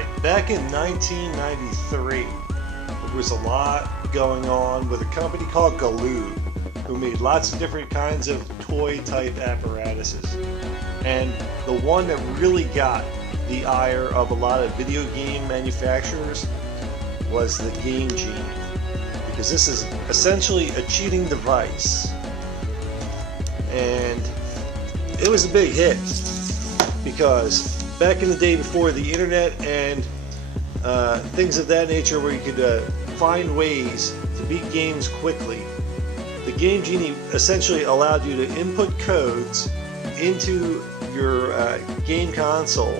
Alright, back in 1993, there was a lot going on with a company called Galoob, who made lots of different kinds of toy-type apparatuses. And the one that really got the ire of a lot of video game manufacturers was the Game Genie. Because this is essentially a cheating device. And it was a big hit. Because back in the day before the internet and things of that nature where you could find ways to beat games quickly, the Game Genie essentially allowed you to input codes into your game console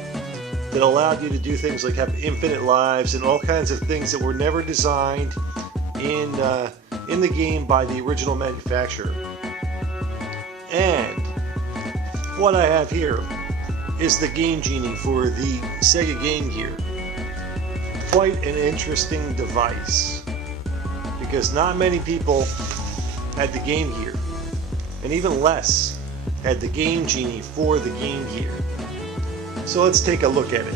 that allowed you to do things like have infinite lives and all kinds of things that were never designed in the game by the original manufacturer. And what I have here is the Game Genie for the Sega Game Gear. Quite an interesting device, because not many people had the Game Gear, and even less had the Game Genie for the Game Gear. So let's take a look at it.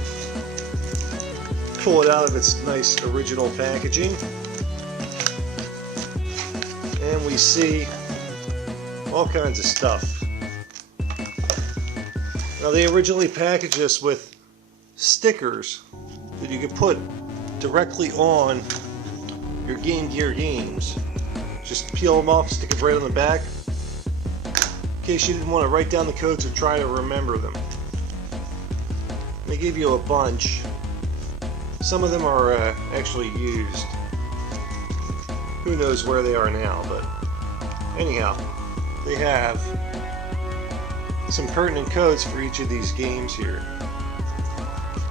Pull it out of its nice original packaging, and we see all kinds of stuff. Now, they originally packaged this with stickers that you could put directly on your Game Gear games. Just peel them off, stick it right on the back, in case you didn't want to write down the codes or try to remember them. They gave you a bunch. Some of them are actually used. Who knows where they are now, but anyhow, they have some pertinent codes for each of these games here.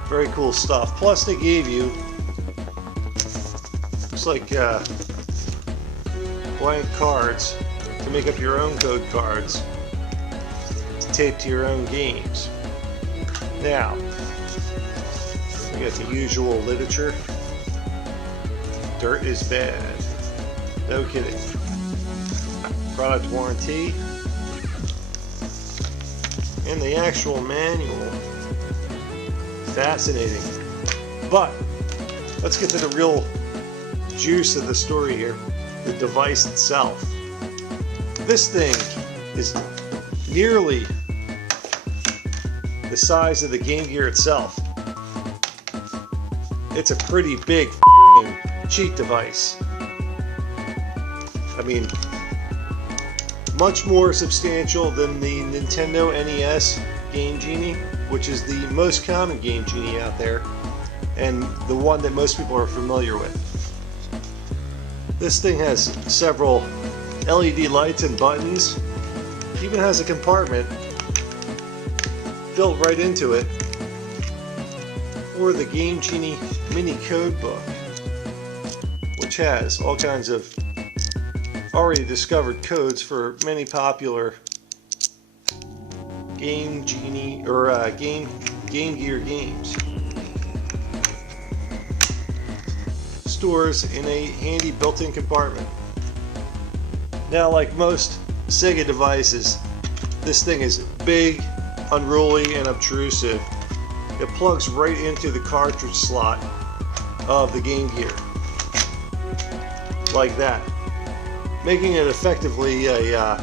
Very cool stuff. Plus they gave you, looks like blank cards to make up your own code cards to tape to your own games. Now, we got the usual literature. Dirt is bad. No kidding. Product warranty. And the actual manual. Fascinating. But let's get to the real juice of the story here. The device itself. This thing is nearly the size of the Game Gear itself. It's a pretty big cheat device. I mean, much more substantial than the Nintendo NES Game Genie, which is the most common Game Genie out there, and the one that most people are familiar with. This thing has several LED lights and buttons. It even has a compartment built right into it for the Game Genie mini code book, which has all kinds of already discovered codes for many popular Game Genie or Game Gear games. Stores in a handy built-in compartment. Now, like most Sega devices, this thing is big, unruly, and obtrusive. It plugs right into the cartridge slot of the Game Gear, like that, making it effectively a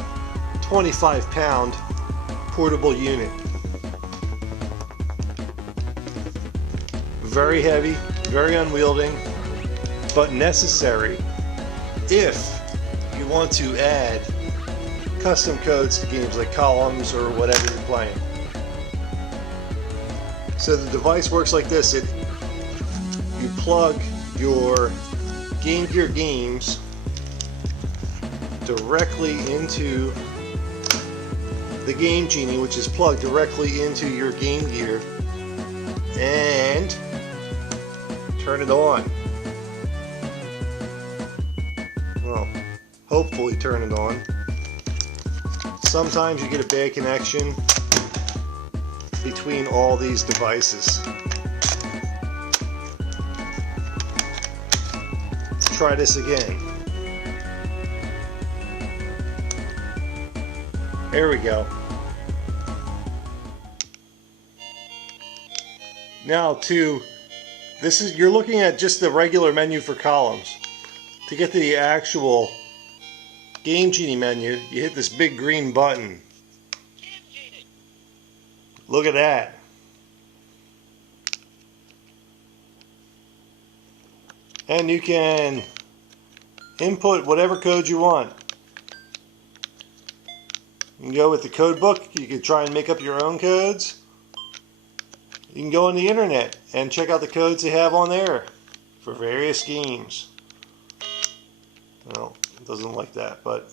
25-pound portable unit. Very heavy, very unwieldy, but necessary if you want to add custom codes to games like Columns or whatever you're playing. So the device works like this. You plug your Game Gear games directly into the Game Genie, which is plugged directly into your Game Gear, and turn it on. Well, hopefully turn it on. Sometimes you get a bad connection between all these devices. Try this again. There we go. Now to you're looking at just the regular menu for columns. To get to the actual Game Genie menu, you hit this big green button. Look at that. And you can input whatever code you want. You can go with the code book. You can try and make up your own codes. You can go on the internet and check out the codes they have on there for various games. Well, it doesn't like that, but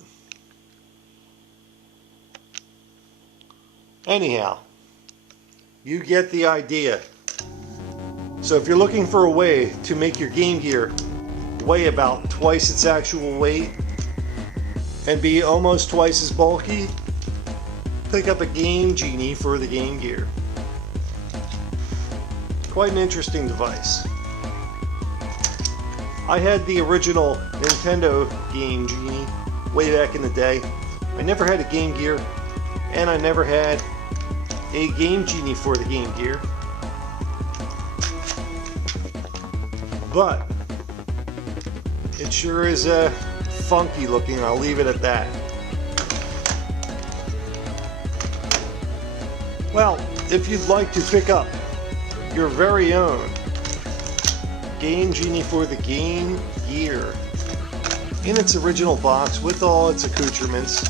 anyhow, you get the idea. So if you're looking for a way to make your Game Gear weigh about twice its actual weight and be almost twice as bulky, pick up a Game Genie for the Game Gear. Quite an interesting device. I had the original Nintendo Game Genie way back in the day. I never had a Game Gear, and I never had a Game Genie for the Game Gear. But it sure is funky looking, I'll leave it at that. Well, if you'd like to pick up your very own Game Genie for the Game Gear in its original box with all its accoutrements,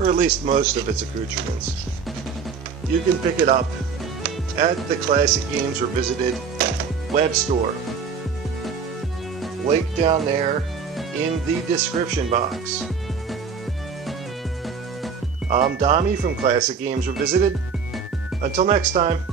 or at least most of its accoutrements, you can pick it up at the Classic Games Revisited web store. Link down there in the description box. I'm Dommy from Classic Games Revisited. Until next time.